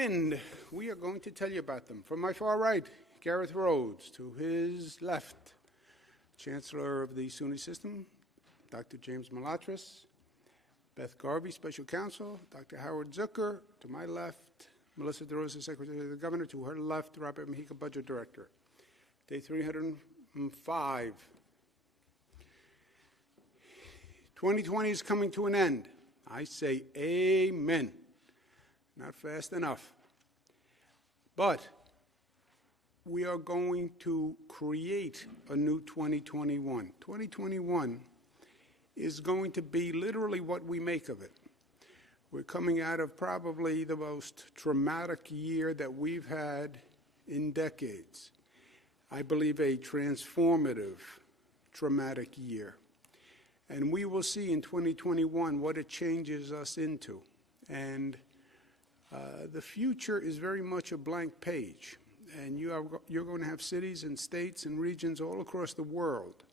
And we are going to tell you about them. From my far right, Gareth Rhodes. To his left, Chancellor of the SUNY system, Dr. James Malatras. Beth Garvey, Special Counsel. Dr. Howard Zucker. To my left, Melissa DeRosa, Secretary of the Governor. To her left, Robert Mujica, Budget Director. Day 305. 2020 is coming to an end. I say amen. Not fast enough. But we are going to create a new 2021. 2021 is going to be literally what we make of it. We're coming out of probably the most traumatic year that we've had in decades. I believe a transformative, traumatic year. And we will see in 2021 what it changes us into. And the future is very much a blank page. And you're going to have cities and states and regions all across the world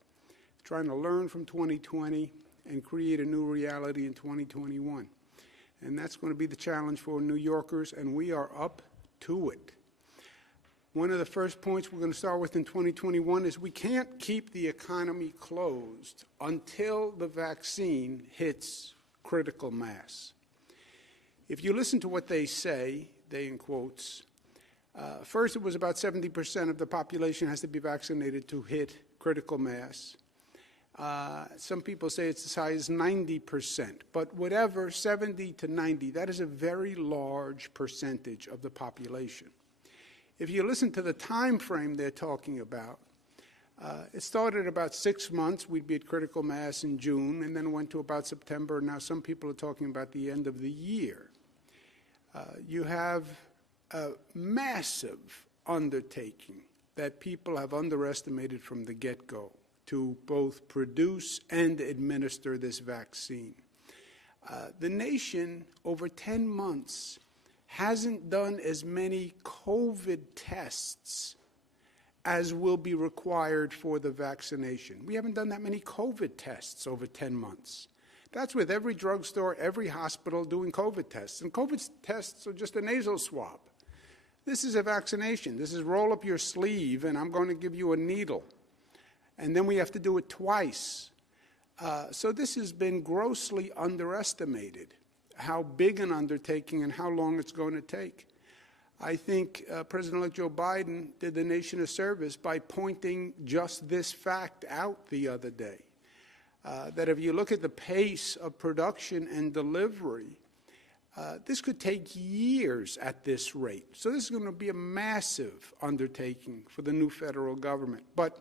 trying to learn from 2020 and create a new reality in 2021. And that's going to be the challenge for New Yorkers, and we are up to it. One of the first points we're going to start with in 2021 is we can't keep the economy closed until the vaccine hits critical mass. If you listen to what they say, they in quotes, first it was about 70% of the population has to be vaccinated to hit critical mass. Some people say it's as high as 90%, but whatever, 70 to 90, that is a very large percentage of the population. If you listen to the time frame they're talking about, it started about 6 months. We'd be at critical mass in June, and then went to about September. Now some people are talking about the end of the year. You have a massive undertaking that people have underestimated from the get-go to both produce and administer this vaccine. The nation, over 10 months, hasn't done as many COVID tests as will be required for the vaccination. We haven't done that many COVID tests over 10 months. That's with every drugstore, every hospital doing COVID tests. And COVID tests are just a nasal swab. This is a vaccination. This is roll up your sleeve and I'm going to give you a needle. And then we have to do it twice. So this has been grossly underestimated, how big an undertaking and how long it's going to take. I think President-elect Joe Biden did the nation a service by pointing just this fact out the other day, that if you look at the pace of production and delivery, this could take years at this rate. So this is going to be a massive undertaking for the new federal government. But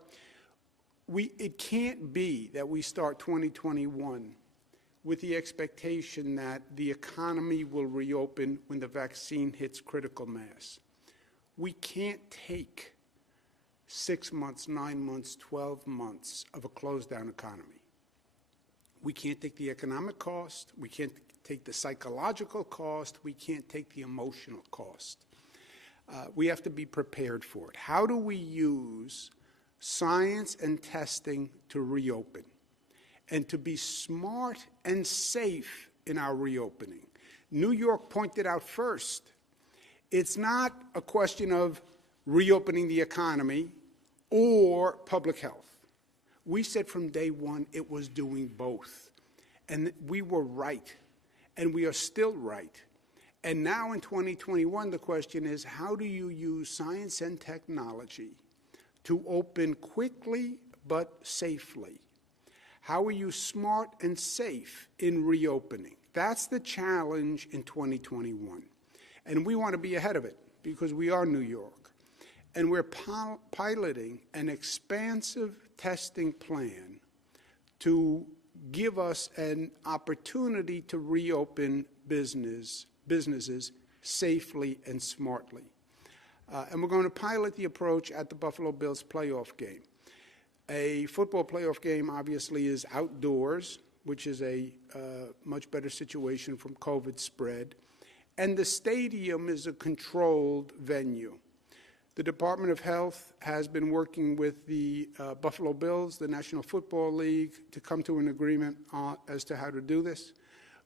it can't be that we start 2021 with the expectation that the economy will reopen when the vaccine hits critical mass. We can't take 6 months, 9 months, 12 months of a closed-down economy. We can't take the economic cost. We can't take the psychological cost. We can't take the emotional cost. We have to be prepared for it. How do we use science and testing to reopen? And to be smart and safe in our reopening. New York pointed out first, it's not a question of reopening the economy or public health. We said from day one it was doing both. And we were right. And we are still right. And now in 2021, the question is, how do you use science and technology to open quickly but safely? How are you smart and safe in reopening? That's the challenge in 2021. And we want to be ahead of it because we are New York. And we're piloting an expansive testing plan to give us an opportunity to reopen businesses safely and smartly. And we're going to pilot the approach at the Buffalo Bills playoff game. A football playoff game obviously is outdoors, which is a much better situation from COVID spread. And the stadium is a controlled venue. The Department of Health has been working with the Buffalo Bills, the National Football League, to come to an agreement as to how to do this.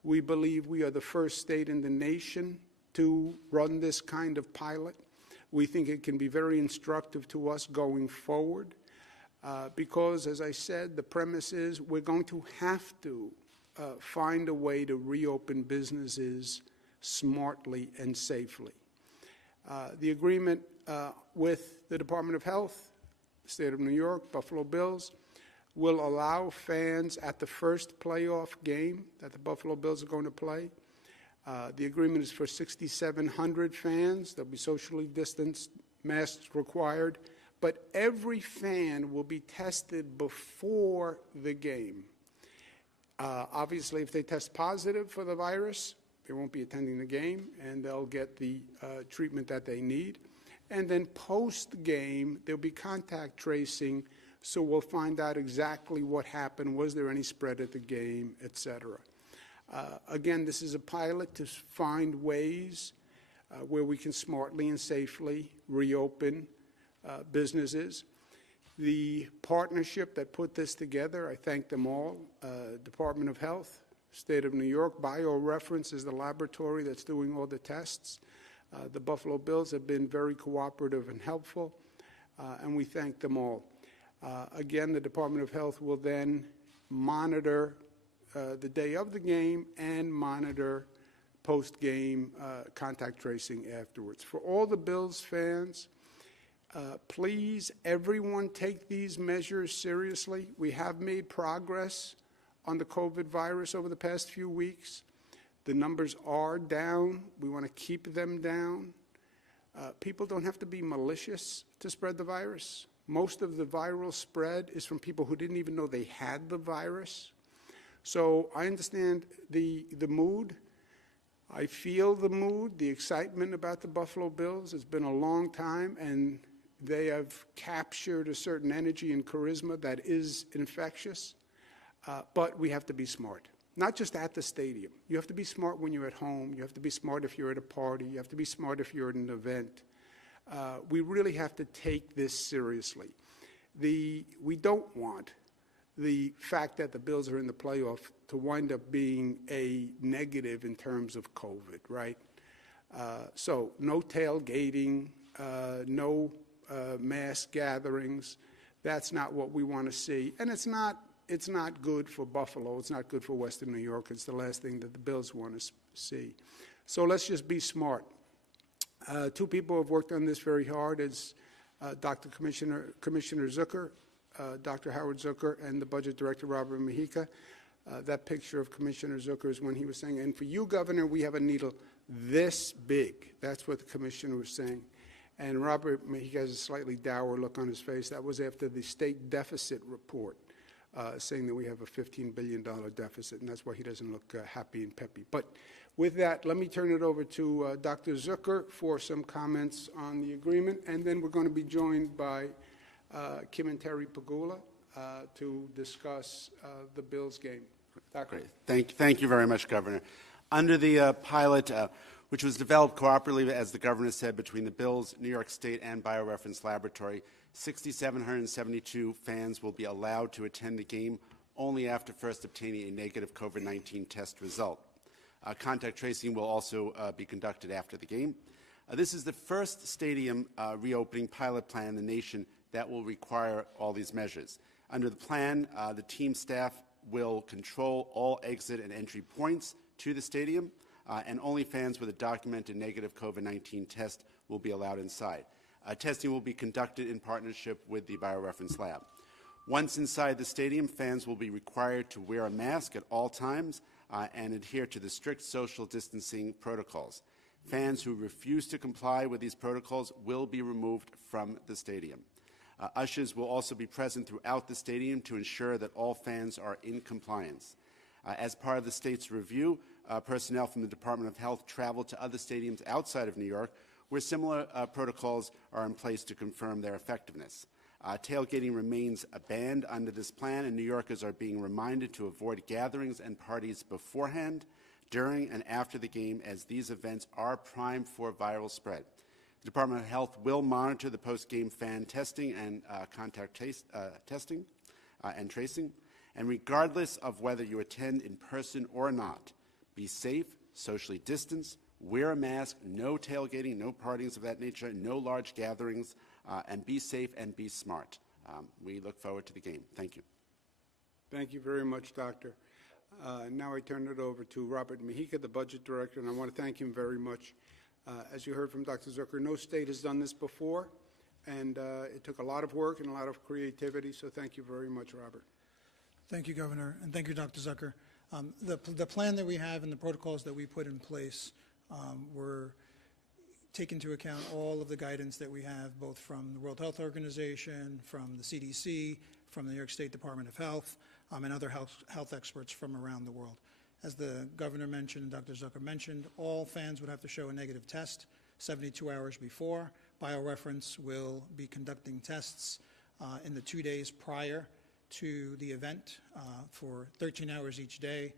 We believe we are the first state in the nation to to run this kind of pilot. We think it can be very instructive to us going forward because, as I said, the premise is we're going to have to find a way to reopen businesses smartly and safely. The agreement with the Department of Health, the State of New York, Buffalo Bills, will allow fans at the first playoff game that the Buffalo Bills are going to play. The agreement is for 6,700 fans. There'll be socially distanced, masks required, but every fan will be tested before the game. Obviously, if they test positive for the virus, they won't be attending the game, and they'll get the treatment that they need. And then post-game, there'll be contact tracing, so we'll find out exactly what happened, was there any spread at the game, et cetera. Again, this is a pilot to find ways where we can smartly and safely reopen businesses. The partnership that put this together, I thank them all, Department of Health, State of New York, BioReference is the laboratory that's doing all the tests. The Buffalo Bills have been very cooperative and helpful, and we thank them all. Again, the Department of Health will then monitor the day of the game and monitor post-game contact tracing afterwards. For all the Bills fans, please, everyone take these measures seriously. We have made progress on the COVID virus over the past few weeks. The numbers are down. We want to keep them down. People don't have to be malicious to spread the virus. Most of the viral spread is from people who didn't even know they had the virus. So I understand the mood. I feel the mood, the excitement about the Buffalo Bills. It's been a long time, and they have captured a certain energy and charisma that is infectious. But we have to be smart, not just at the stadium. You have to be smart when you're at home. You have to be smart if you're at a party. You have to be smart if you're at an event. We really have to take this seriously. We don't want the fact that the Bills are in the playoff to wind up being a negative in terms of COVID, right? So no tailgating, no mass gatherings. That's not what we want to see. And it's not good for Buffalo. It's not good for Western New York. It's the last thing that the Bills want to see. So let's just be smart. Two people have worked on this very hard. It's Commissioner Zucker, Dr. Howard Zucker, and the Budget Director, Robert Mujica. That picture of Commissioner Zucker is when he was saying, and for you, Governor, we have a needle this big. That's what the Commissioner was saying. And Robert Mujica has a slightly dour look on his face. That was after the state deficit report, saying that we have a $15 billion deficit, and that's why he doesn't look happy and peppy. But with that, let me turn it over to Dr. Zucker for some comments on the agreement, and then we're going to be joined by Kim and Terry Pagula to discuss the Bills game. Dr. Great. Thank you very much, Governor. Under the pilot, which was developed cooperatively, as the Governor said, between the Bills, New York State, and BioReference Laboratory, 6,772 fans will be allowed to attend the game only after first obtaining a negative COVID-19 test result. Contact tracing will also be conducted after the game. This is the first stadium reopening pilot plan in the nation that will require all these measures. Under the plan, the team staff will control all exit and entry points to the stadium, and only fans with a documented negative COVID-19 test will be allowed inside. Testing will be conducted in partnership with the BioReference Lab. Once inside the stadium, fans will be required to wear a mask at all times and adhere to the strict social distancing protocols. Fans who refuse to comply with these protocols will be removed from the stadium. Ushers will also be present throughout the stadium to ensure that all fans are in compliance. As part of the state's review, personnel from the Department of Health traveled to other stadiums outside of New York where similar protocols are in place to confirm their effectiveness. Tailgating remains banned under this plan, and New Yorkers are being reminded to avoid gatherings and parties beforehand, during, and after the game, as these events are primed for viral spread. The Department of Health will monitor the post-game fan testing and contact testing and tracing. And regardless of whether you attend in person or not, be safe, socially distance, wear a mask, no tailgating, no parties of that nature, no large gatherings, and be safe and be smart. We look forward to the game. Thank you. Thank you very much, Doctor. Now I turn it over to Robert Mejica, the Budget Director, and I want to thank him very much. As you heard from Dr. Zucker, no state has done this before, and it took a lot of work and a lot of creativity, so thank you very much, Robert. Thank you, Governor, and thank you, Dr. Zucker. The plan that we have and the protocols that we put in place were take into account all of the guidance that we have, both from the World Health Organization, from the CDC, from the New York State Department of Health, and other health experts from around the world. As the Governor mentioned and Dr. Zucker mentioned, all fans would have to show a negative test 72 hours before. BioReference will be conducting tests in the 2 days prior to the event for 13 hours each day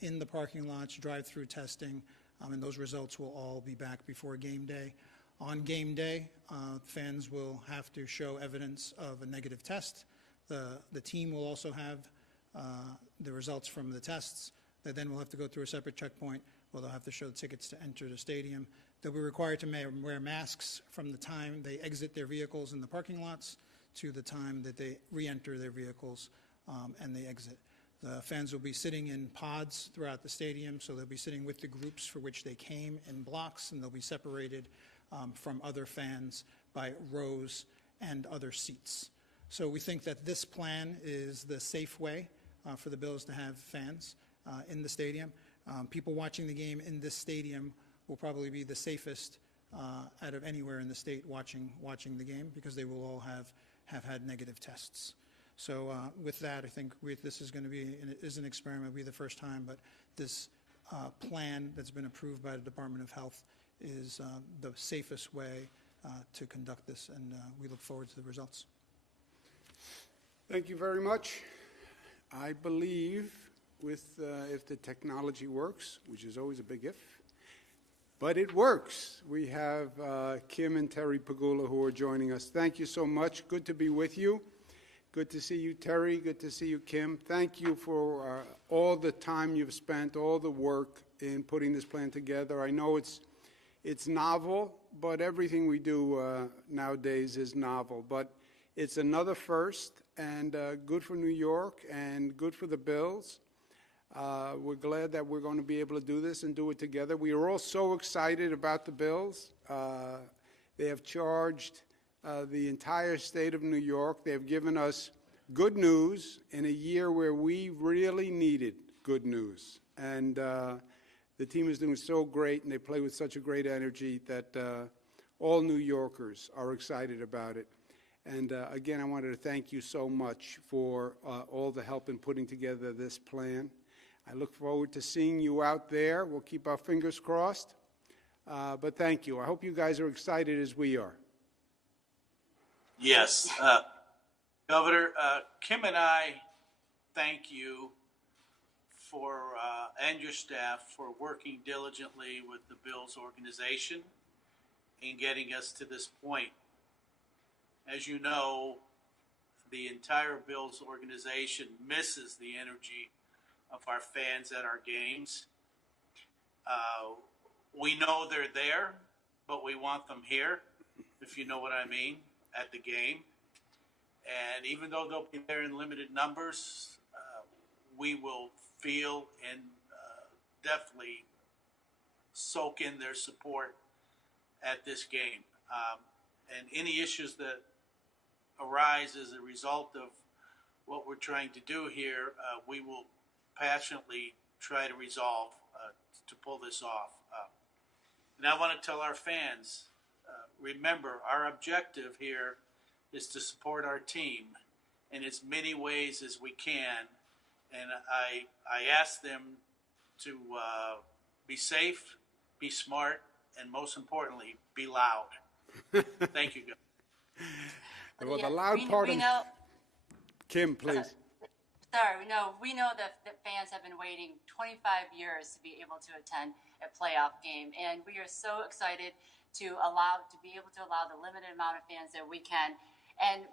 in the parking lots, drive-through testing, and those results will all be back before game day. On game day, fans will have to show evidence of a negative test. The team will also have the results from the tests. They then will have to go through a separate checkpoint where they'll have to show the tickets to enter the stadium. They'll be required to wear masks from the time they exit their vehicles in the parking lots to the time that they re-enter their vehicles and they exit. The fans will be sitting in pods throughout the stadium, so they'll be sitting with the groups for which they came in blocks, and they'll be separated from other fans by rows and other seats. So we think that this plan is the safe way for the Bills to have fans in the stadium. People watching the game in this stadium will probably be the safest out of anywhere in the state watching the game, because they will all have had negative tests. So with that, I think this is going to be an experiment. It'll be the first time, but this plan that's been approved by the Department of Health is the safest way to conduct this, and we look forward to the results. Thank you very much. I believe if the technology works, which is always a big if, but it works. We have Kim and Terry Pagula who are joining us. Thank you so much. Good to be with you. Good to see you, Terry. Good to see you, Kim. Thank you for all the time you've spent, all the work in putting this plan together. I know it's novel, but everything we do nowadays is novel. But it's another first, and good for New York and good for the Bills. We're glad that we're going to be able to do this and do it together. We are all so excited about the Bills. They have charged the entire state of New York. They have given us good news in a year where we really needed good news. And the team is doing so great, and they play with such a great energy that all New Yorkers are excited about it. And again, I wanted to thank you so much for all the help in putting together this plan. I look forward to seeing you out there. We'll keep our fingers crossed. But thank you. I hope you guys are excited as we are. Yes. Governor, Kim and I thank you for and your staff for working diligently with the Bills organization in getting us to this point. As you know, the entire Bills organization misses the energy of our fans at our games. We know they're there, but we want them here, if you know what I mean, at the game. And even though they'll be there in limited numbers, we will feel and definitely soak in their support at this game. And any issues that arise as a result of what we're trying to do here, we will passionately try to resolve to pull this off. And I want to tell our fans, remember, our objective here is to support our team in as many ways as we can. And I ask them to be safe, be smart, and most importantly, be loud. Thank you, guys. Well, the loud part of Kim, please. Sorry, we know that fans have been waiting 25 years to be able to attend a playoff game, and we are so excited to be able to allow the limited amount of fans that we can.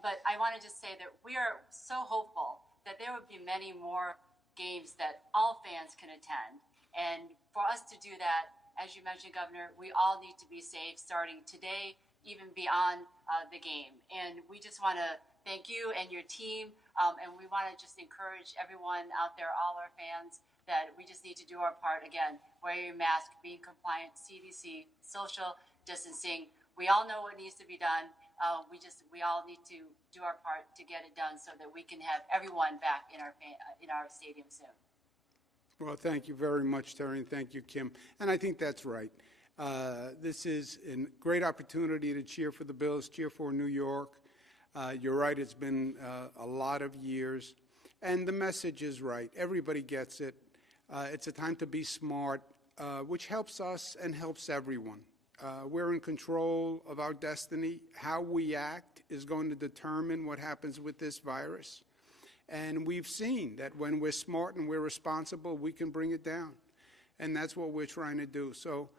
But I want to just say that we are so hopeful that there would be many more games that all fans can attend, and for us to do that, as you mentioned, Governor, we all need to be safe starting today, even beyond the game. And we just want to thank you and your team, and we want to just encourage everyone out there, all our fans, that we just need to do our part. Again, wear your mask, being compliant, CDC, social distancing. We all know what needs to be done. We all need to do our part to get it done so that we can have everyone back in our stadium soon. Well, thank you very much, Terry, and thank you, Kim. And I think that's right. This is a great opportunity to cheer for the Bills, cheer for New York. You're right, it's been a lot of years. And the message is right. Everybody gets it. It's a time to be smart, which helps us and helps everyone. We're in control of our destiny. How we act is going to determine what happens with this virus. And we've seen that when we're smart and we're responsible, we can bring it down. And that's what we're trying to do. So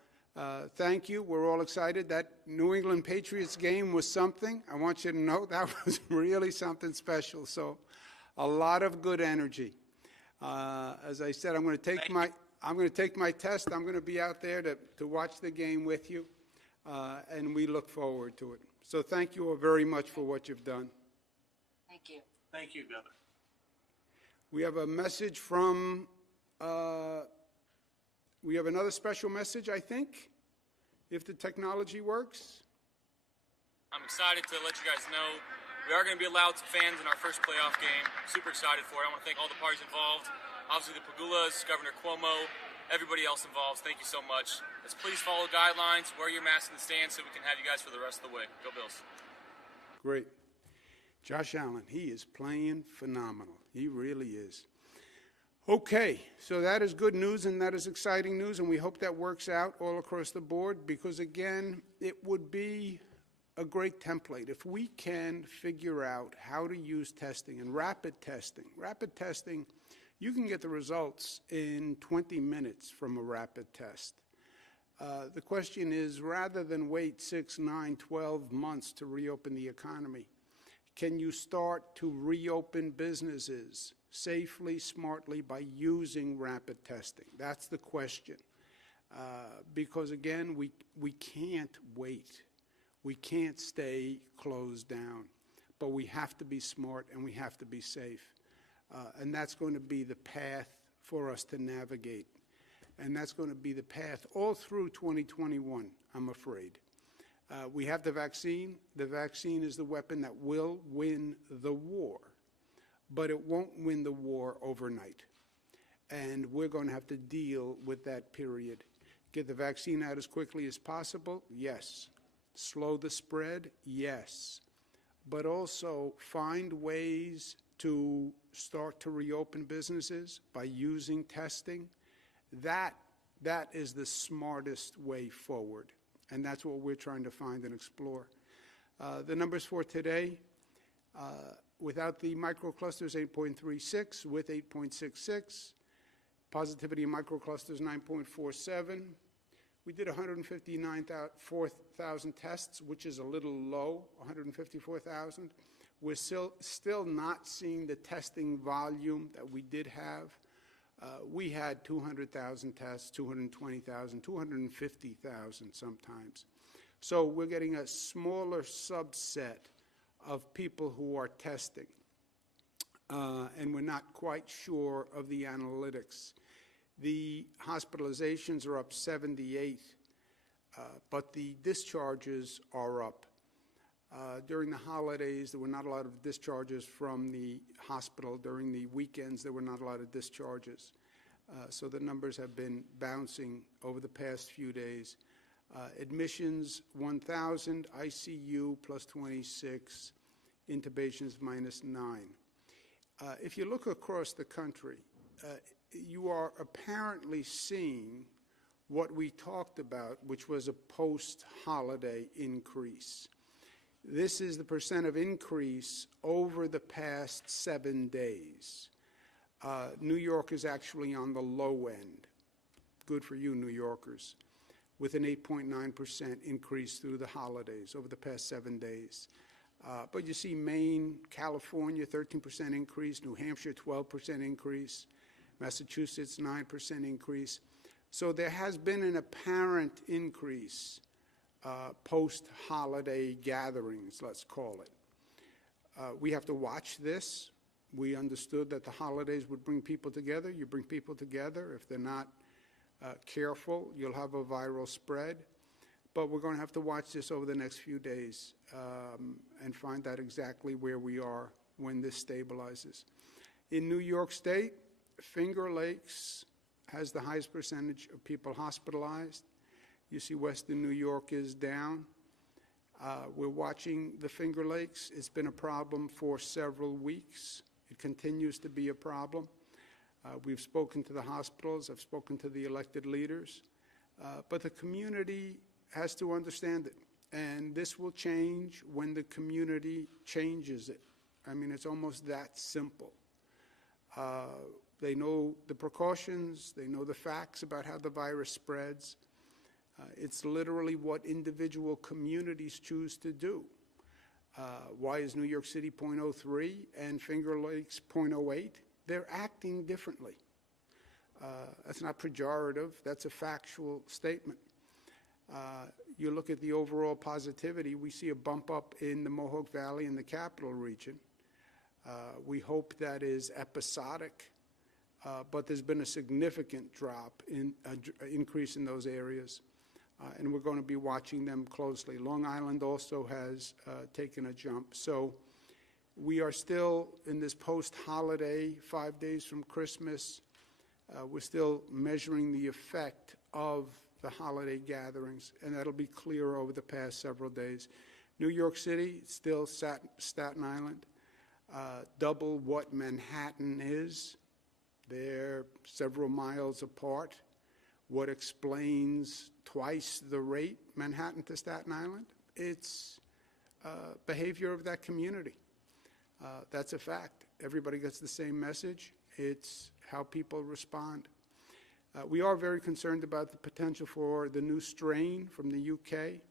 thank you. We're all excited. That New England Patriots game was something. I want you to know that was really something special. So a lot of good energy. As I said, I'm going to take my test. I'm going to be out there to watch the game with you. And we look forward to it. So thank you all very much for what you've done. Thank you. Thank you, Governor. We have a message from, we have another special message, I think, if the technology works. I'm excited to let you guys know we are going to be allowed some fans in our first playoff game. Super excited for it. I want to thank all the parties involved, obviously the Pagulas, Governor Cuomo, everybody else involved. Thank you so much. Let's please follow guidelines, wear your mask in the stands so we can have you guys for the rest of the way. Go Bills. Great. Josh Allen, he is playing phenomenal. He really is. Okay, so that is good news and that is exciting news, and we hope that works out all across the board because, again, it would be a great template if we can figure out how to use testing and rapid testing. Rapid testing, you can get the results in 20 minutes from a rapid test. The question is, rather than wait 6, 9, 12 months to reopen the economy, can you start to reopen businesses safely, smartly by using rapid testing? That's the question. Because, again, we can't wait. We can't stay closed down. But we have to be smart and we have to be safe. And that's going to be the path for us to navigate. And that's going to be the path all through 2021, I'm afraid. We have the vaccine. The vaccine is the weapon that will win the war, but it won't win the war overnight. And we're going to have to deal with that period. Get the vaccine out as quickly as possible? Yes. Slow the spread? Yes. But also find ways to start to reopen businesses by using testing. That is the smartest way forward. And that's what we're trying to find and explore. The numbers for today, without the microclusters, 8.36, with 8.66. Positivity in microclusters, 9.47. We did 154,000 tests, which is a little low, 154,000. We're still not seeing the testing volume that we did have. We had 200,000 tests, 220,000, 250,000 sometimes. So we're getting a smaller subset of people who are testing. And we're not quite sure of the analytics. The hospitalizations are up 78, but the discharges are up. During the holidays, there were not a lot of discharges from the hospital. During the weekends, there were not a lot of discharges. So the numbers have been bouncing over the past few days. Admissions, 1,000, ICU plus 26, intubations minus 9. If you look across the country, you are apparently seeing what we talked about, which was a post-holiday increase. This is the percent of increase over the past 7 days. New York is actually on the low end. Good for you, New Yorkers, with an 8.9% increase through the holidays over the past 7 days. But you see Maine, California, 13% increase, New Hampshire, 12% increase, Massachusetts, 9% increase. So there has been an apparent increase post-holiday gatherings, let's call it. We have to watch this. We understood that the holidays would bring people together. You bring people together. If they're not careful, you'll have a viral spread. But we're going to have to watch this over the next few days and find out exactly where we are when this stabilizes. In New York State, Finger Lakes has the highest percentage of people hospitalized. You see Western New York is down. We're watching the Finger Lakes. It's been a problem for several weeks. It continues to be a problem. We've spoken to the hospitals. I've spoken to the elected leaders. But the community has to understand it. And this will change when the community changes it. I mean, it's almost that simple. They know the precautions. They know the facts about how the virus spreads. It's literally what individual communities choose to do. Why is New York City 0.03 and Finger Lakes 0.08? They're acting differently. That's not pejorative. That's a factual statement. You look at the overall positivity, we see a bump up in the Mohawk Valley and the Capital Region. We hope that is episodic, but there's been a significant drop in increase in those areas, and we're going to be watching them closely. Long Island also has taken a jump. So we are still in this post-holiday, 5 days from Christmas. We're still measuring the effect of the holiday gatherings, and that'll be clear over the past several days. New York City, still Staten Island, double what Manhattan is. They're several miles apart. What explains twice the rate, Manhattan to Staten Island? It's behavior of that community. That's a fact. Everybody gets the same message. It's how people respond. We are very concerned about the potential for the new strain from the UK.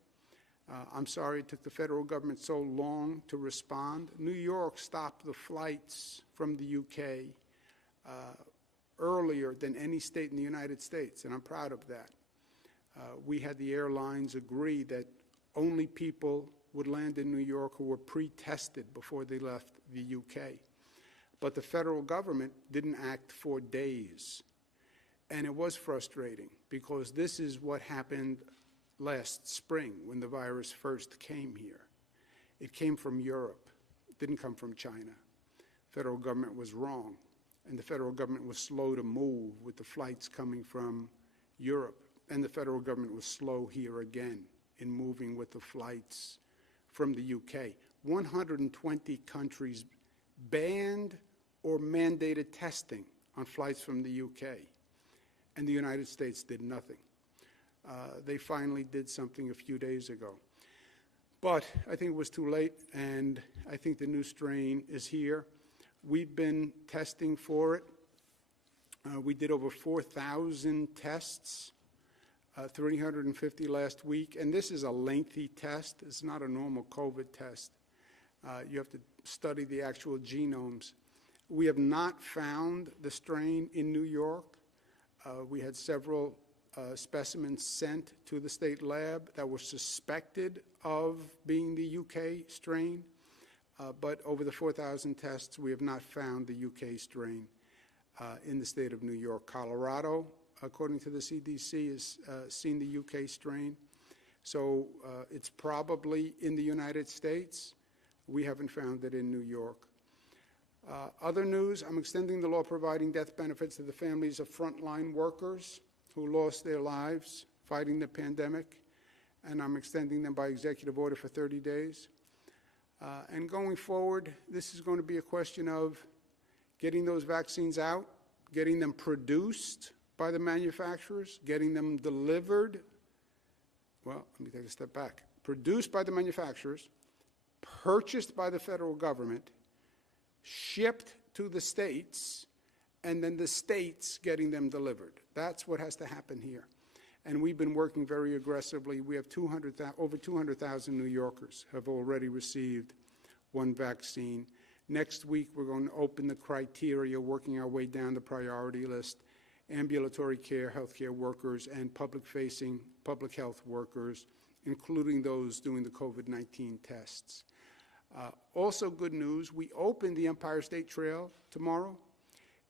I'm sorry it took the federal government so long to respond. New York stopped the flights from the UK earlier than any state in the United States, and I'm proud of that. We had the airlines agree that only people would land in New York who were pre-tested before they left the UK. But the federal government didn't act for days. And it was frustrating because this is what happened last spring when the virus first came here. It came from Europe. It didn't come from China. The federal government was wrong, and the federal government was slow to move with the flights coming from Europe, and the federal government was slow here again in moving with the flights from the UK. 120 countries banned or mandated testing on flights from the UK. And the United States did nothing. They finally did something a few days ago. But I think it was too late, and I think the new strain is here. We've been testing for it. We did over 4,000 tests, 350 last week, and this is a lengthy test. It's not a normal COVID test. You have to study the actual genomes. We have not found the strain in New York. We had several specimens sent to the state lab that were suspected of being the UK strain, but over the 4,000 tests, we have not found the UK strain in the state of New York. Colorado, according to the CDC, has seen the UK strain, so it's probably in the United States. We haven't found it in New York. Other news, I'm extending the law providing death benefits to the families of frontline workers who lost their lives fighting the pandemic, and I'm extending them by executive order for 30 days. And going forward, this is going to be a question of getting those vaccines out, getting them produced by the manufacturers, getting them delivered. Well, let me take a step back. Produced by the manufacturers, purchased by the federal government, shipped to the states, and then the states getting them delivered. That's what has to happen here. And we've been working very aggressively. We have over 200,000 New Yorkers have already received one vaccine. Next week, we're going to open the criteria, working our way down the priority list. ambulatory care, healthcare workers, and public-facing public health workers, including those doing the COVID-19 tests. Also good news, we open the Empire State Trail tomorrow.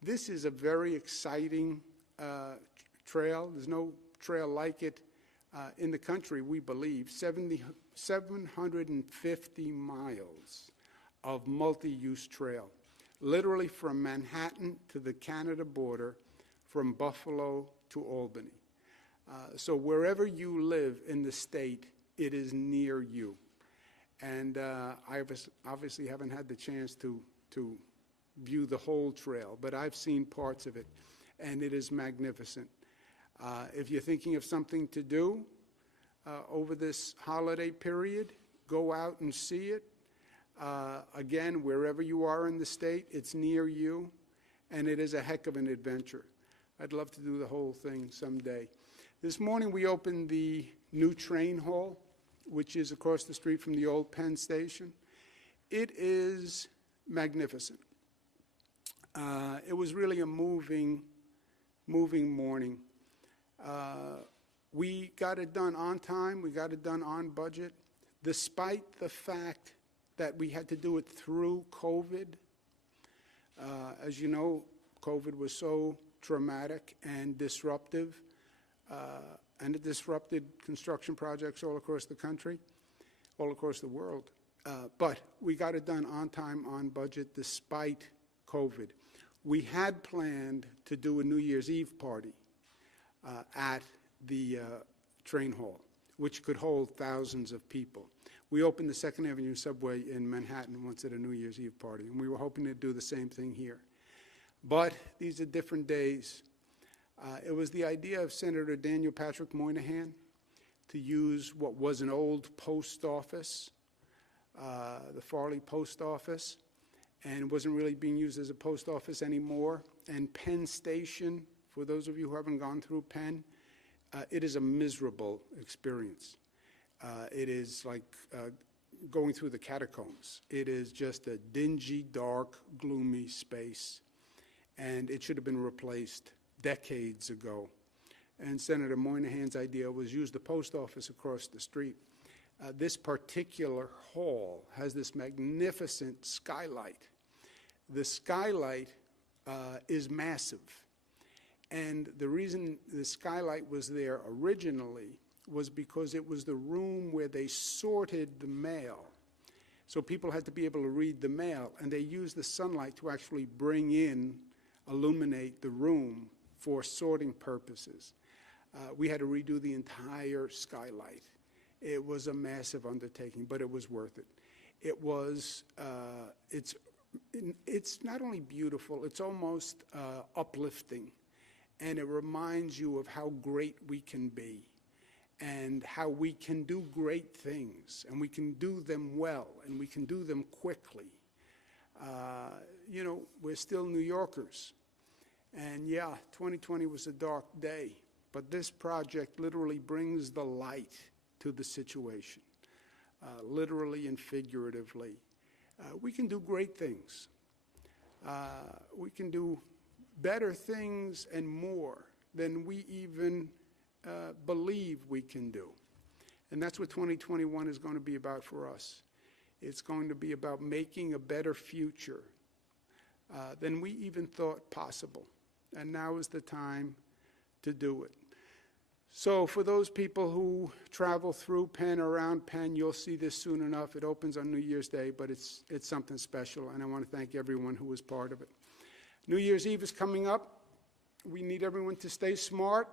This is a very exciting trail. There's no trail like it in the country, we believe. 750 miles of multi-use trail, literally from Manhattan to the Canada border, from Buffalo to Albany. So wherever you live in the state, it is near you. And I obviously haven't had the chance to view the whole trail, but I've seen parts of it, and it is magnificent. If you're thinking of something to do over this holiday period, go out and see it. Again, wherever you are in the state, it's near you, and it is a heck of an adventure. I'd love to do the whole thing someday. This morning we opened the new train hall, which is across the street from the old Penn Station. It is magnificent. It was really a moving morning. We got it done on time. We got it done on budget, despite the fact that we had to do it through COVID. As you know, COVID was so traumatic and disruptive, and it disrupted construction projects all across the country, all across the world. But we got it done on time, on budget, despite COVID. We had planned to do a New Year's Eve party at the train hall, which could hold thousands of people. We opened the 2nd Avenue subway in Manhattan once at a New Year's Eve party, and we were hoping to do the same thing here. But these are different days. It was the idea of Senator Daniel Patrick Moynihan to use what was an old post office, the Farley Post Office, and wasn't really being used as a post office anymore. And Penn Station, for those of you who haven't gone through Penn, it is a miserable experience. It is like going through the catacombs. It is just a dingy, dark, gloomy space, and it should have been replaced decades ago. And Senator Moynihan's idea was use the post office across the street. This particular hall has this magnificent skylight. The skylight is massive. And the reason the skylight was there originally was because it was the room where they sorted the mail. So people had to be able to read the mail, and they used the sunlight to actually bring in, illuminate the room for sorting purposes. We had to redo the entire skylight. It was a massive undertaking, but it was worth it. It was, it's not only beautiful, it's almost uplifting. And it reminds you of how great we can be and how we can do great things, and we can do them well, and we can do them quickly. You know, we're still New Yorkers. And yeah, 2020 was a dark day, but this project literally brings the light to the situation, literally and figuratively. We can do great things. We can do better things and more than we even believe we can do. And that's what 2021 is going to be about for us. It's going to be about making a better future than we even thought possible. And now is the time to do it. So for those people who travel through Penn or around Penn, you'll see this soon enough. It opens on New Year's Day, but it's something special, and I want to thank everyone who was part of it. New Year's Eve is coming up. We need everyone to stay smart,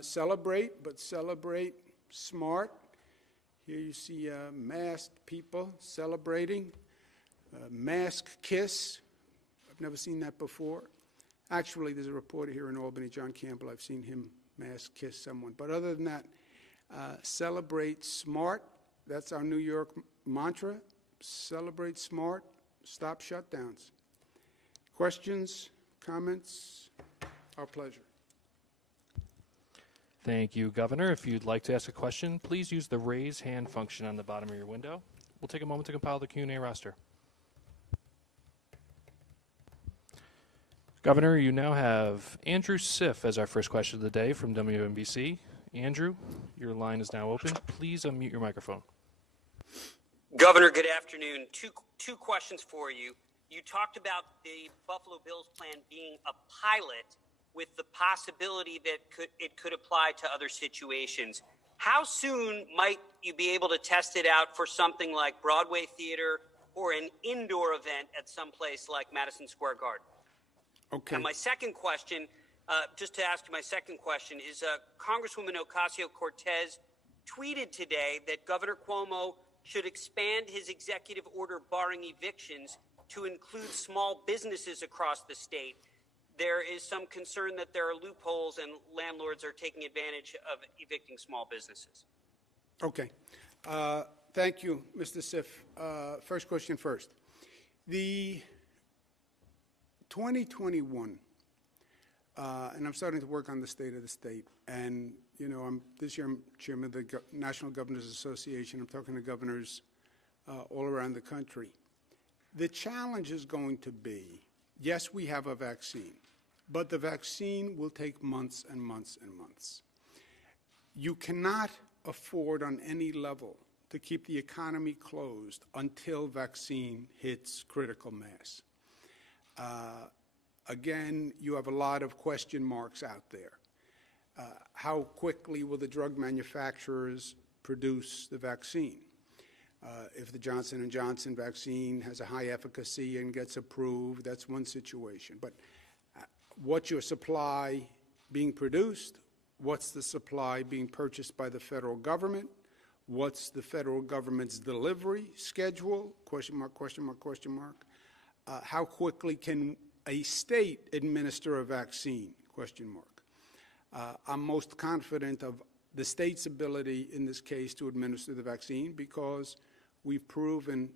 celebrate, but celebrate smart. Here you see masked people celebrating, mask kiss. I've never seen that before. Actually, there's a reporter here in Albany, John Campbell. I've seen him mask kiss someone. But other than that, celebrate smart. That's our New York mantra. Celebrate smart. Stop shutdowns. Questions, comments? Our pleasure. Thank you, Governor. If you'd like to ask a question, please use the raise hand function on the bottom of your window. We'll take a moment to compile the Q&A roster. Governor, you now have Andrew Sif as our first question of the day from WNBC. Andrew, your line is now open. Please unmute your microphone. Governor, good afternoon. Two questions for you. You talked about the Buffalo Bills plan being a pilot with the possibility that it could apply to other situations. How soon might you be able to test it out for something like Broadway Theater or an indoor event at some place like Madison Square Garden? Okay. And my second question, just to ask you my second question, is Congresswoman Ocasio-Cortez tweeted today that Governor Cuomo should expand his executive order barring evictions to include small businesses across the state. There is some concern that there are loopholes and landlords are taking advantage of evicting small businesses. Okay. Thank you, Mr. Sif. First question first. The 2021, and I'm starting to work on the state of the state, and this year I'm chairman of the National Governors Association. I'm talking to governors all around the country. The challenge is going to be, yes, we have a vaccine, but the vaccine will take months and months and months. You cannot afford on any level to keep the economy closed until vaccine hits critical mass. Again, you have a lot of question marks out there. How quickly will the drug manufacturers produce the vaccine? If the Johnson & Johnson vaccine has a high efficacy and gets approved, that's one situation. But what's your supply being produced? What's the supply being purchased by the federal government? What's the federal government's delivery schedule? Question mark, question mark, question mark. How quickly can a state administer a vaccine? Question mark. I'm most confident of the state's ability in this case to administer the vaccine because we've proven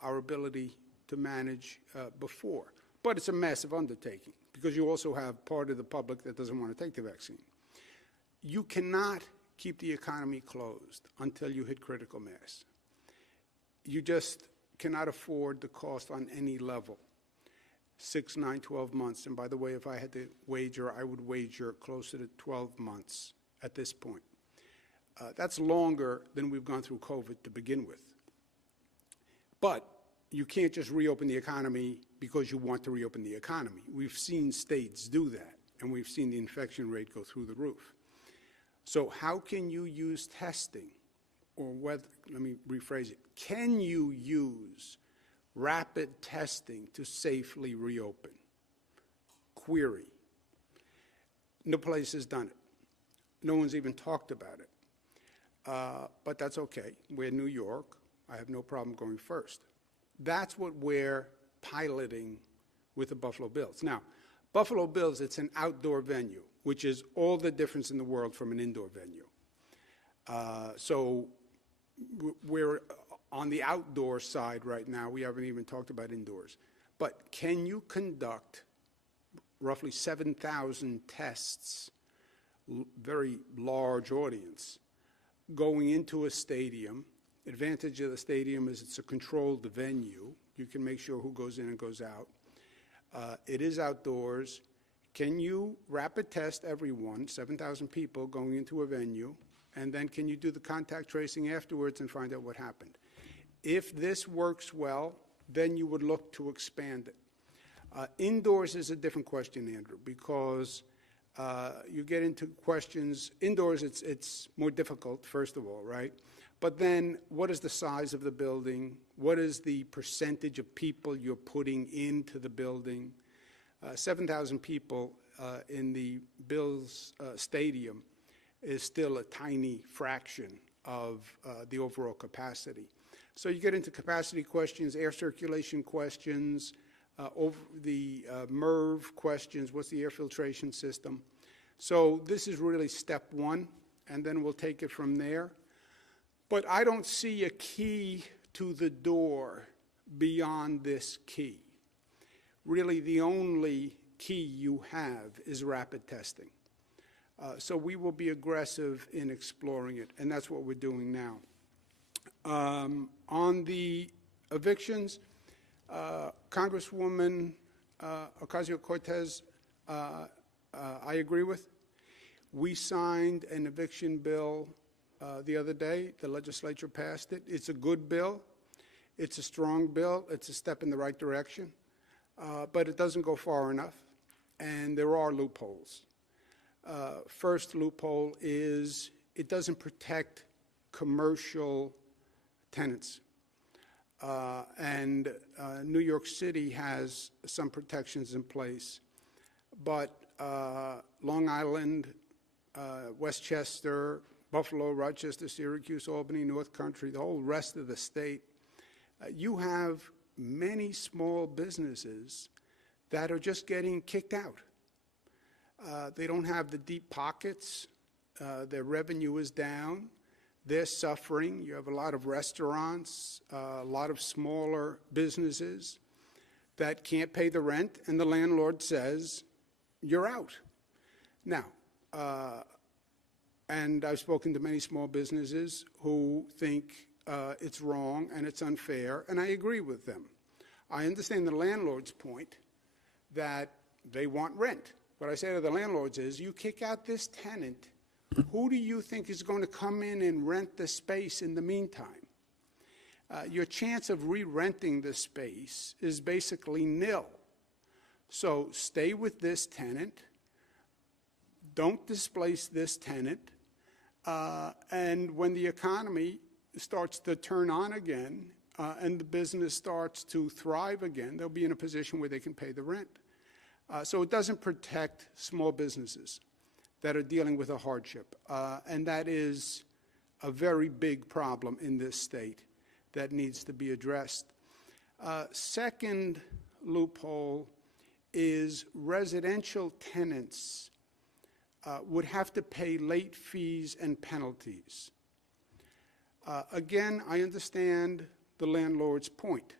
our ability to manage before. But it's a massive undertaking because you also have part of the public that doesn't want to take the vaccine. You cannot keep the economy closed until you hit critical mass. You just cannot afford the cost on any level. 6, 9, 12 months. And by the way, if I had to wager, I would wager closer to 12 months at this point. That's longer than we've gone through COVID to begin with. But you can't just reopen the economy because you want to reopen the economy. We've seen states do that, and we've seen the infection rate go through the roof. So how can you use testing, or whether, let me rephrase it, can you use rapid testing to safely reopen? Query. No place has done it. No one's even talked about it. But that's okay. We're in New York. I have no problem going first. That's what we're piloting with the Buffalo Bills. Now, Buffalo Bills, it's an outdoor venue, which is all the difference in the world from an indoor venue. So we're on the outdoor side right now. We haven't even talked about indoors. But can you conduct roughly 7,000 tests, very large audience, going into a stadium? Advantage of the stadium is it's a controlled venue. You can make sure who goes in and goes out. It is outdoors. Can you rapid test everyone, 7,000 people going into a venue, and then can you do the contact tracing afterwards and find out what happened? If this works well, then you would look to expand it. Indoors is a different question, Andrew, because you get into questions. Indoors, it's more difficult, first of all, right? But then what is the size of the building? What is the percentage of people you're putting into the building? 7,000 people in the Bills stadium is still a tiny fraction of the overall capacity. So you get into capacity questions, air circulation questions, over the MERV questions, what's the air filtration system? So this is really step one, and then we'll take it from there. But I don't see a key to the door beyond this key. Really, the only key you have is rapid testing. So we will be aggressive in exploring it, and that's what we're doing now. On the evictions, Congresswoman Ocasio-Cortez, I agree with. We signed an eviction bill the other day. The legislature passed it. It's a good bill. It's a strong bill. It's a step in the right direction. But it doesn't go far enough, and there are loopholes. First loophole is it doesn't protect commercial tenants. And New York City has some protections in place, but Long Island, Westchester, Buffalo, Rochester, Syracuse, Albany, North Country, the whole rest of the state, you have many small businesses that are just getting kicked out. They don't have the deep pockets. Their revenue is down. They're suffering. You have a lot of restaurants, a lot of smaller businesses that can't pay the rent, and the landlord says, you're out. Now, and I've spoken to many small businesses who think it's wrong and it's unfair, and I agree with them. I understand the landlord's point that they want rent. What I say to the landlords is, you kick out this tenant, who do you think is going to come in and rent the space in the meantime? Your chance of re-renting the space is basically nil. So stay with this tenant, don't displace this tenant, and when the economy starts to turn on again and the business starts to thrive again, they'll be in a position where they can pay the rent. So it doesn't protect small businesses that are dealing with a hardship, and that is a very big problem in this state that needs to be addressed. Second loophole is residential tenants would have to pay late fees and penalties. Again, I understand the landlord's point.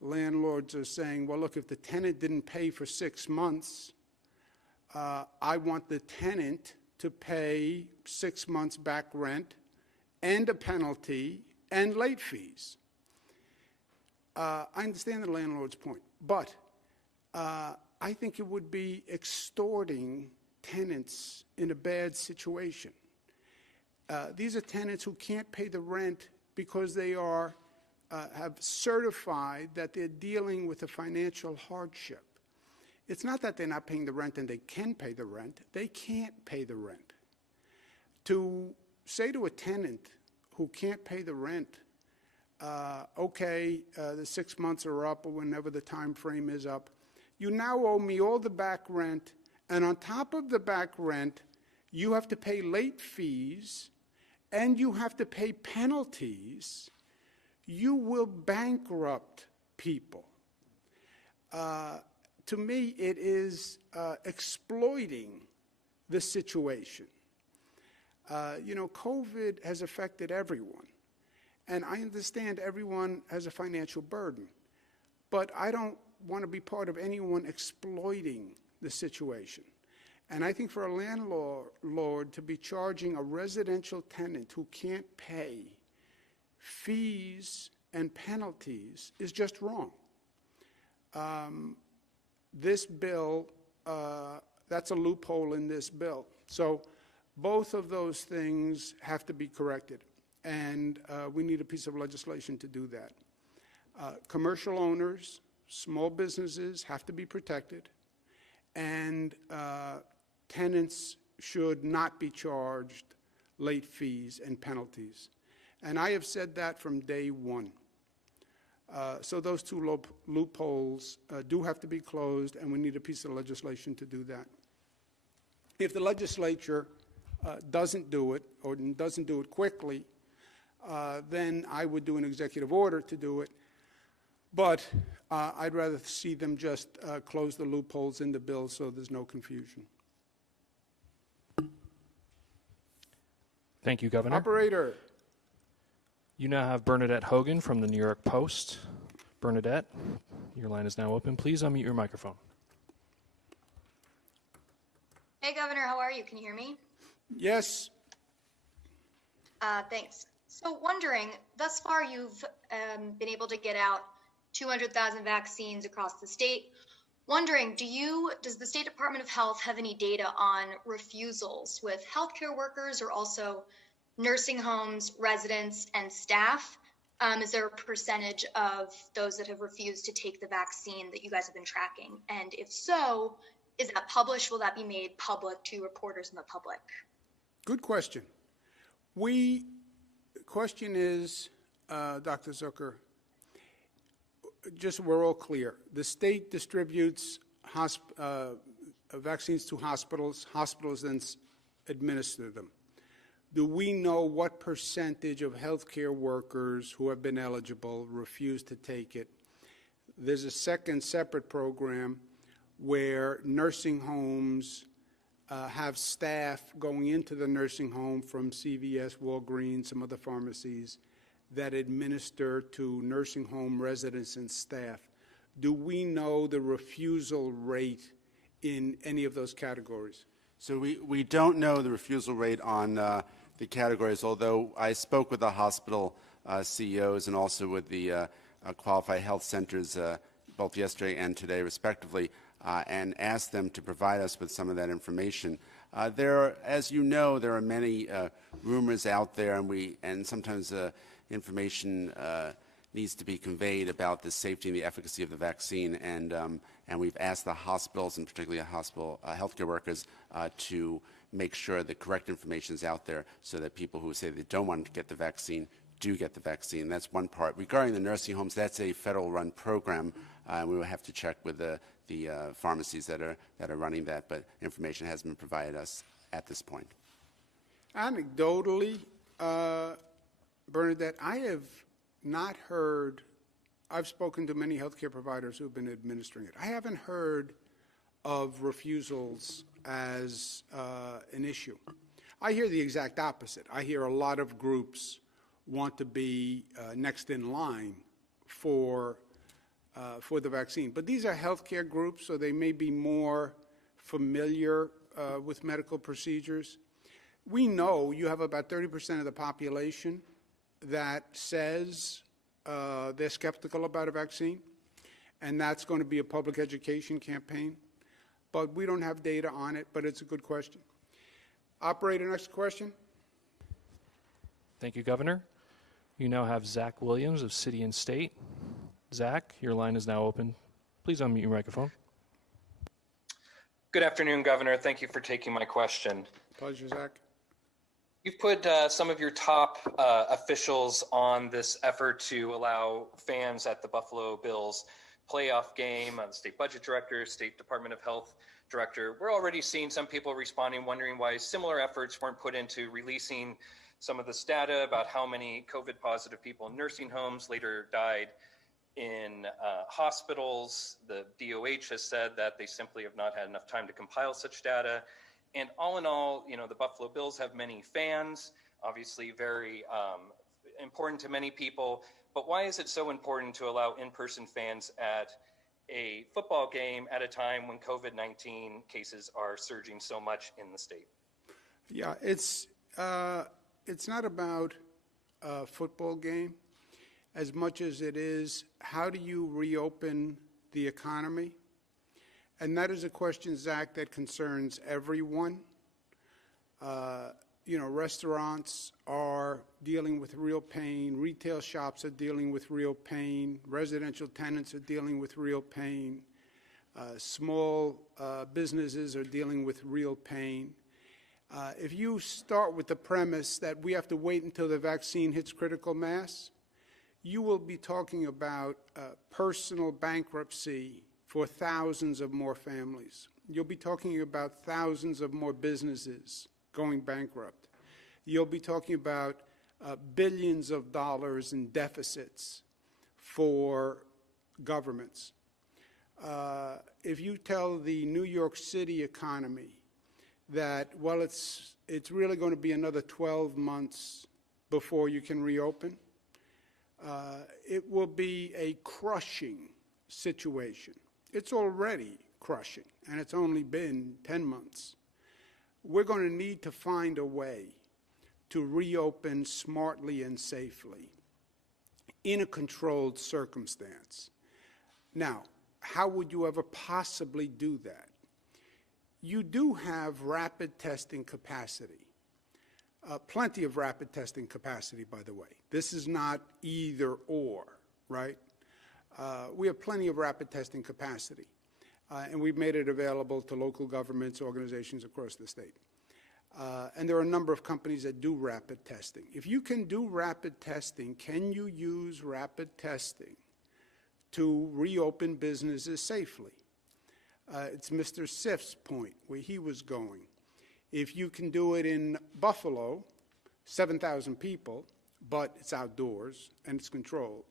Landlords are saying, well, look, if the tenant didn't pay for 6 months, I want the tenant to pay 6 months back rent and a penalty and late fees. I understand the landlord's point, but I think it would be extorting tenants in a bad situation. These are tenants who can't pay the rent because they are have certified that they're dealing with a financial hardship. It's not that they're not paying the rent and they can pay the rent. They can't pay the rent. To say to a tenant who can't pay the rent, okay, the 6 months are up or whenever the time frame is up, you now owe me all the back rent, and on top of the back rent, you have to pay late fees and you have to pay penalties. You will bankrupt people. To me, it is exploiting the situation. COVID has affected everyone, and I understand everyone has a financial burden, but I don't want to be part of anyone exploiting the situation. And I think for a landlord to be charging a residential tenant who can't pay fees and penalties is just wrong. This bill, that's a loophole in this bill. So both of those things have to be corrected, and we need a piece of legislation to do that. Commercial owners, small businesses have to be protected, and tenants should not be charged late fees and penalties. And I have said that from day one. So those two loopholes do have to be closed, and we need a piece of legislation to do that. If the legislature doesn't do it, or doesn't do it quickly, then I would do an executive order to do it. But I'd rather see them just close the loopholes in the bill so there's no confusion. Thank you, Governor. Operator. You now have Bernadette Hogan from the New York Post. Bernadette, your line is now open. Please unmute your microphone. Hey, Governor, how are you? Can you hear me? Yes. Thanks. So wondering, thus far you've been able to get out 200,000 vaccines across the state. wondering, does the State Department of Health have any data on refusals with healthcare workers or also nursing homes, residents, and staff? Is there a percentage of those that have refused to take the vaccine that you guys have been tracking? And if so, is that published? Will that be made public to reporters and the public? Good question. Question is, Dr. Zucker, just so we're all clear, the state distributes vaccines to hospitals. Hospitals then administer them. Do we know what percentage of healthcare workers who have been eligible refuse to take it? There's a second separate program where nursing homes have staff going into the nursing home from CVS, Walgreens, some other pharmacies that administer to nursing home residents and staff. Do we know the refusal rate in any of those categories? So we don't know the refusal rate on the categories, although I spoke with the hospital CEOs and also with the qualified health centers both yesterday and today, respectively, and asked them to provide us with some of that information. As you know, there are many rumors out there, and sometimes information needs to be conveyed about the safety and the efficacy of the vaccine, and we've asked the hospitals, and particularly hospital healthcare workers, to make sure the correct information is out there so that people who say they don't want to get the vaccine do get the vaccine. That's one part. Regarding the nursing homes, that's a federal-run program, and we will have to check with the pharmacies that are running that, but information has been provided us at this point. Anecdotally, Bernadette, I have not heard, I've spoken to many healthcare providers who have been administering it. I haven't heard of refusals as an issue. I hear the exact opposite. I hear a lot of groups want to be next in line for the vaccine. But these are healthcare groups, so they may be more familiar with medical procedures. We know you have about 30% of the population that says they're skeptical about a vaccine, and that's going to be a public education campaign. But we don't have data on it, but it's a good question. Operator, next question. Thank you, Governor. You now have Zach Williams of City and State. Zach, your line is now open. Please unmute your microphone. Good afternoon, Governor. Thank you for taking my question. Pleasure, Zach. You've put some of your top officials on this effort to allow fans at the Buffalo Bills playoff game, the state budget director, State Department of Health director. We're already seeing some people responding, wondering why similar efforts weren't put into releasing some of this data about how many COVID positive people in nursing homes later died in hospitals. The DOH has said that they simply have not had enough time to compile such data. And all in all, the Buffalo Bills have many fans, obviously very important to many people. But why is it so important to allow in-person fans at a football game at a time when COVID-19 cases are surging so much in the state? Yeah, it's not about a football game as much as it is how do you reopen the economy? And that is a question, Zach, that concerns everyone. Restaurants are dealing with real pain. Retail shops are dealing with real pain. Residential tenants are dealing with real pain. Small businesses are dealing with real pain. If you start with the premise that we have to wait until the vaccine hits critical mass, you will be talking about personal bankruptcy for thousands of more families. You'll be talking about thousands of more businesses going bankrupt. You'll be talking about billions of dollars in deficits for governments. If you tell the New York City economy that, well, it's really going to be another 12 months before you can reopen, it will be a crushing situation. It's already crushing, and it's only been 10 months. We're going to need to find a way to reopen smartly and safely in a controlled circumstance. Now, how would you ever possibly do that? You do have rapid testing capacity. Plenty of rapid testing capacity, by the way. This is not either or, right? We have plenty of rapid testing capacity, and we've made it available to local governments, organizations across the state. And there are a number of companies that do rapid testing. If you can do rapid testing, can you use rapid testing to reopen businesses safely? It's Mr. Siff's point, where he was going. If you can do it in Buffalo, 7,000 people, but it's outdoors and it's controlled.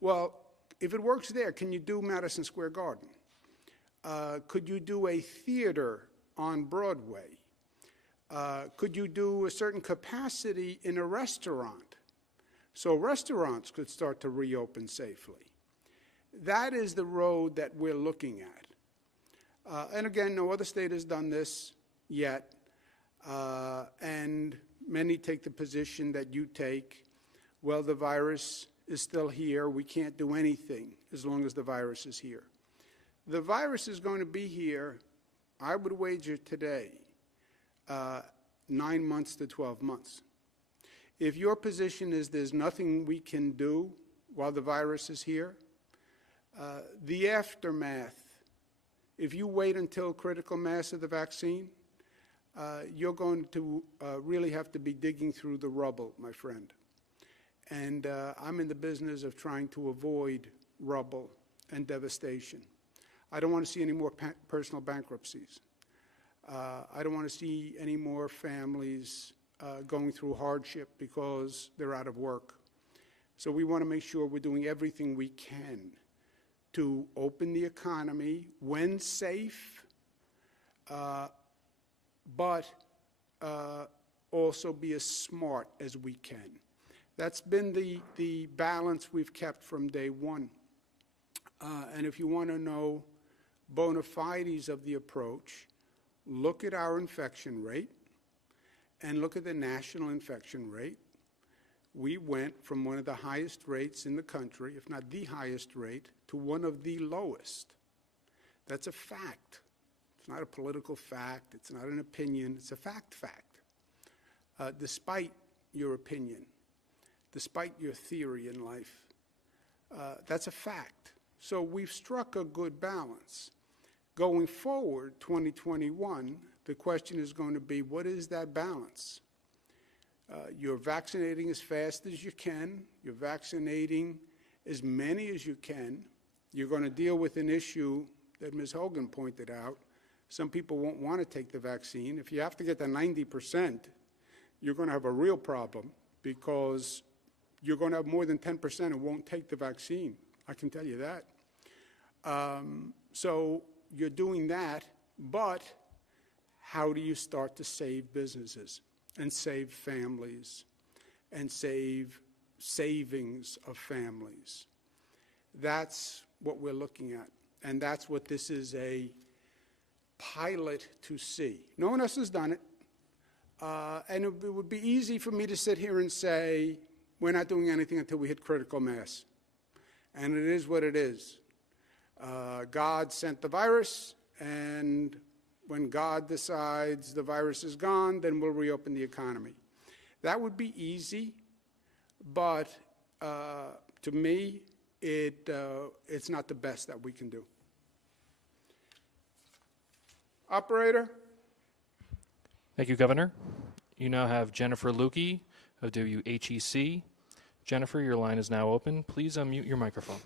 Well, if it works there, can you do Madison Square Garden? Could you do a theater on Broadway? Could you do a certain capacity in a restaurant so restaurants could start to reopen safely? That is the road that we're looking at. And again, no other state has done this yet. And many take the position that you take, well, the virus is still here. We can't do anything as long as the virus is here. The virus is going to be here, I would wager today, 9 months to 12 months. If your position is there's nothing we can do while the virus is here, the aftermath, if you wait until critical mass of the vaccine, you're going to really have to be digging through the rubble, my friend. And I'm in the business of trying to avoid rubble and devastation. I don't want to see any more personal bankruptcies. I don't want to see any more families going through hardship because they're out of work. So we want to make sure we're doing everything we can to open the economy when safe, but also be as smart as we can. That's been the balance we've kept from day one. And if you want to know bona fides of the approach, look at our infection rate and look at the national infection rate. We went from one of the highest rates in the country, if not the highest rate, to one of the lowest. That's a fact. It's not a political fact. It's not an opinion. It's a fact. Despite your opinion, despite your theory in life, that's a fact. So we've struck a good balance. Going forward, 2021, the question is going to be, what is that balance? You're vaccinating as fast as you can. You're vaccinating as many as you can. You're going to deal with an issue that Ms. Hogan pointed out. Some people won't want to take the vaccine. If you have to get to 90%, you're going to have a real problem because you're going to have more than 10% who won't take the vaccine. I can tell you that. So you're doing that, but how do you start to save businesses and save families and save savings of families? That's what we're looking at, and that's what this is a pilot to see. No one else has done it, and it would be easy for me to sit here and say, we're not doing anything until we hit critical mass, and it is what it is. God sent the virus, and when God decides the virus is gone, then we'll reopen the economy. That would be easy, but to me, it's not the best that we can do. Operator? Thank you, Governor. You now have Jennifer Lukey of WHEC. Jennifer, your line is now open. Please unmute your microphone.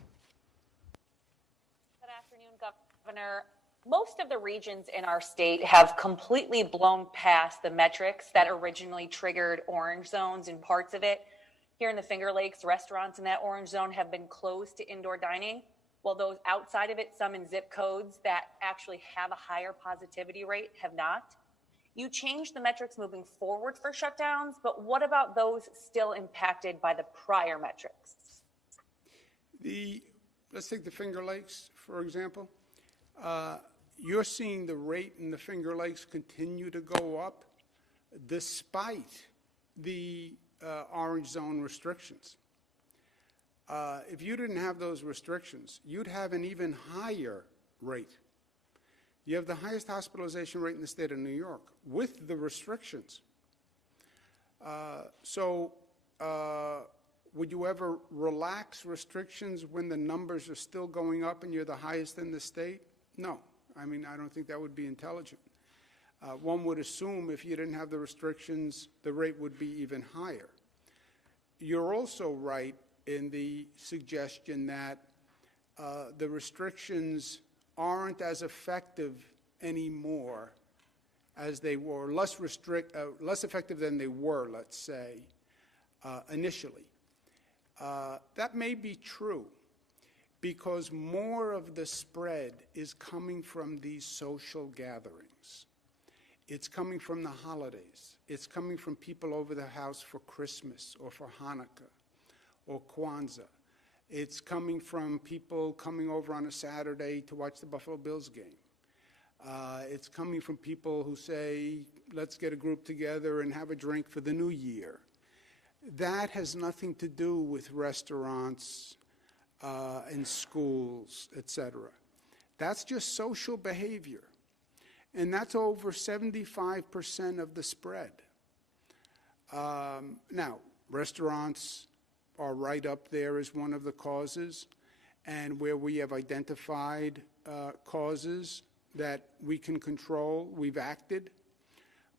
Good afternoon, Governor. Most of the regions in our state have completely blown past the metrics that originally triggered orange zones in parts of it. Here in the Finger Lakes, restaurants in that orange zone have been closed to indoor dining, while those outside of it, some in zip codes that actually have a higher positivity rate, have not. You changed the metrics moving forward for shutdowns, but what about those still impacted by the prior metrics? Let's take the Finger Lakes, for example. You're seeing the rate in the Finger Lakes continue to go up despite the orange zone restrictions. If you didn't have those restrictions, you'd have an even higher rate. You have the highest hospitalization rate in the state of New York with the restrictions. Would you ever relax restrictions when the numbers are still going up and you're the highest in the state? No. I mean, I don't think that would be intelligent. One would assume if you didn't have the restrictions, the rate would be even higher. You're also right in the suggestion that the restrictions aren't as effective anymore as they were, less effective than they were, let's say, initially. That may be true because more of the spread is coming from these social gatherings. It's coming from the holidays. It's coming from people over the house for Christmas or for Hanukkah or Kwanzaa. It's coming from people coming over on a Saturday to watch the Buffalo Bills game. It's coming from people who say, let's get a group together and have a drink for the new year. That has nothing to do with restaurants and schools, etc. That's just social behavior. And that's over 75% of the spread. Now, restaurants are right up there as one of the causes, and where we have identified causes that we can control, we've acted.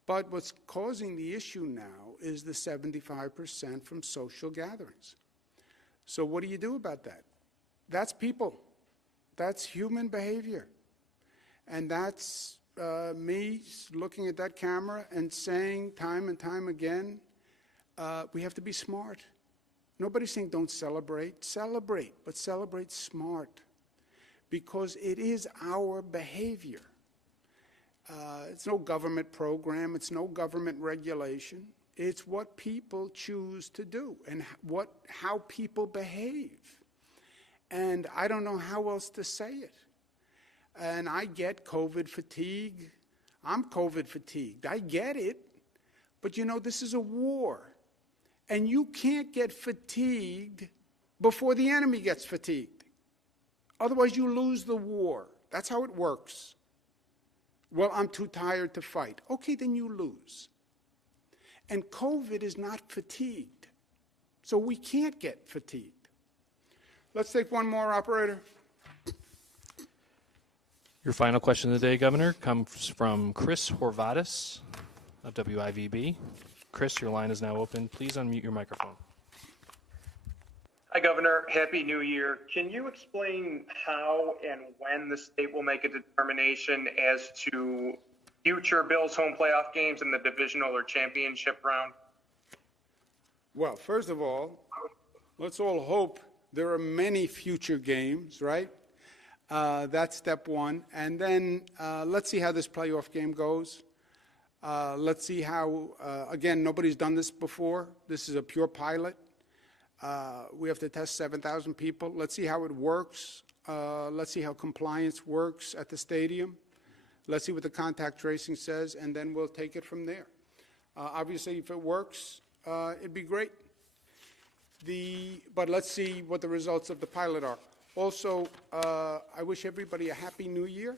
But what's causing the issue now is the 75% from social gatherings. So what do you do about that? That's people. That's human behavior. And that's me looking at that camera and saying time and time again, we have to be smart. Nobody's saying don't celebrate. Celebrate, but celebrate smart, because it is our behavior. It's no government program. It's no government regulation. It's what people choose to do and how people behave. And I don't know how else to say it. And I get COVID fatigue. I'm COVID fatigued. I get it. But you know, this is a war. And you can't get fatigued before the enemy gets fatigued. Otherwise, you lose the war. That's how it works. Well, I'm too tired to fight. Okay, then you lose. And COVID is not fatigued. So we can't get fatigued. Let's take one more, operator. Your final question of the day, Governor, comes from Chris Horvatis of WIVB. Chris, your line is now open. Please unmute your microphone. Hi, Governor. Happy New Year. Can you explain how and when the state will make a determination as to future Bills home playoff games in the divisional or championship round? Well, first of all, let's all hope there are many future games, right? That's step one. And then let's see how this playoff game goes. Let's see how, again, nobody's done this before. This is a pure pilot. We have to test 7,000 people. Let's see how it works. Let's see how compliance works at the stadium. Let's see what the contact tracing says, and then we'll take it from there. Obviously, if it works, it'd be great. But let's see what the results of the pilot are. Also, I wish everybody a happy New Year.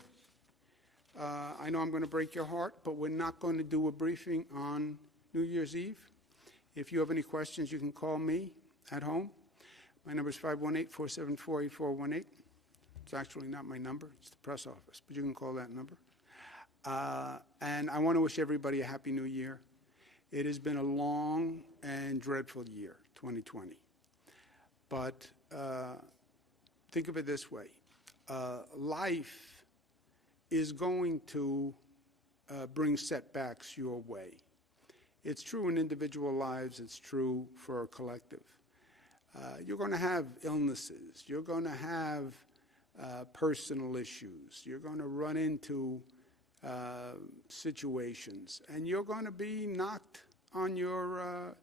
I know I'm going to break your heart, but we're not going to do a briefing on New Year's Eve. If you have any questions, you can call me at home. My number is 518-474-8418. It's actually not my number. It's the press office, but you can call that number. And I want to wish everybody a happy New Year. It has been a long and dreadful year, 2020. But think of it this way. Life is going to bring setbacks your way. It's true in individual lives. It's true for a collective. You're going to have illnesses. You're going to have personal issues. You're going to run into situations. And you're going to be knocked on your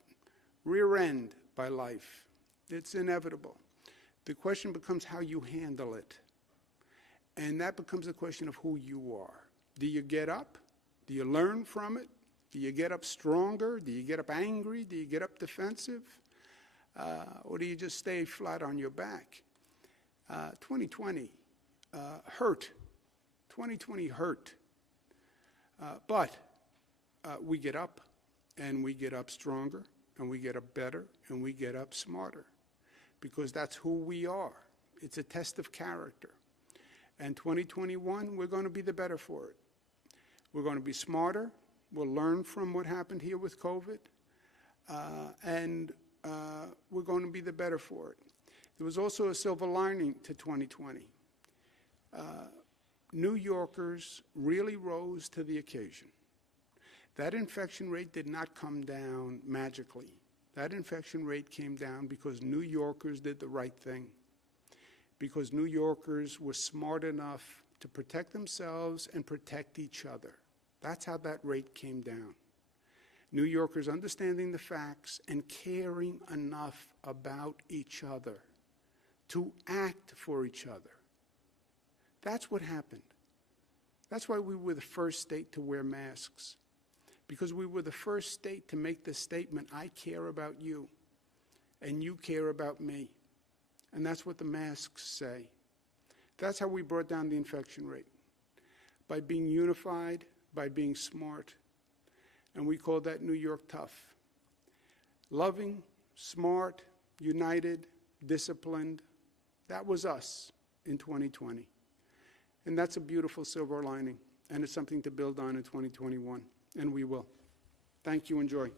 rear end by life. It's inevitable. The question becomes how you handle it. And that becomes a question of who you are. Do you get up? Do you learn from it? Do you get up stronger? Do you get up angry? Do you get up defensive? or do you just stay flat on your back? 2020 hurt. 2020 hurt. But we get up, and we get up stronger, and we get up better, and we get up smarter, because that's who we are. It's a test of character. And 2021, we're going to be the better for it. We're going to be smarter. We'll learn from what happened here with COVID, and we're going to be the better for it. There was also a silver lining to 2020. New Yorkers really rose to the occasion. That infection rate did not come down magically. That infection rate came down because New Yorkers did the right thing, because New Yorkers were smart enough to protect themselves and protect each other. That's how that rate came down. New Yorkers understanding the facts and caring enough about each other to act for each other. That's what happened. That's why we were the first state to wear masks, because we were the first state to make the statement, I care about you, and you care about me. And that's what the masks say. That's how we brought down the infection rate, by being unified, by being smart. And we call that New York tough. Loving, smart, united, disciplined. That was us in 2020. And that's a beautiful silver lining. And it's something to build on in 2021. And we will. Thank you. Enjoy.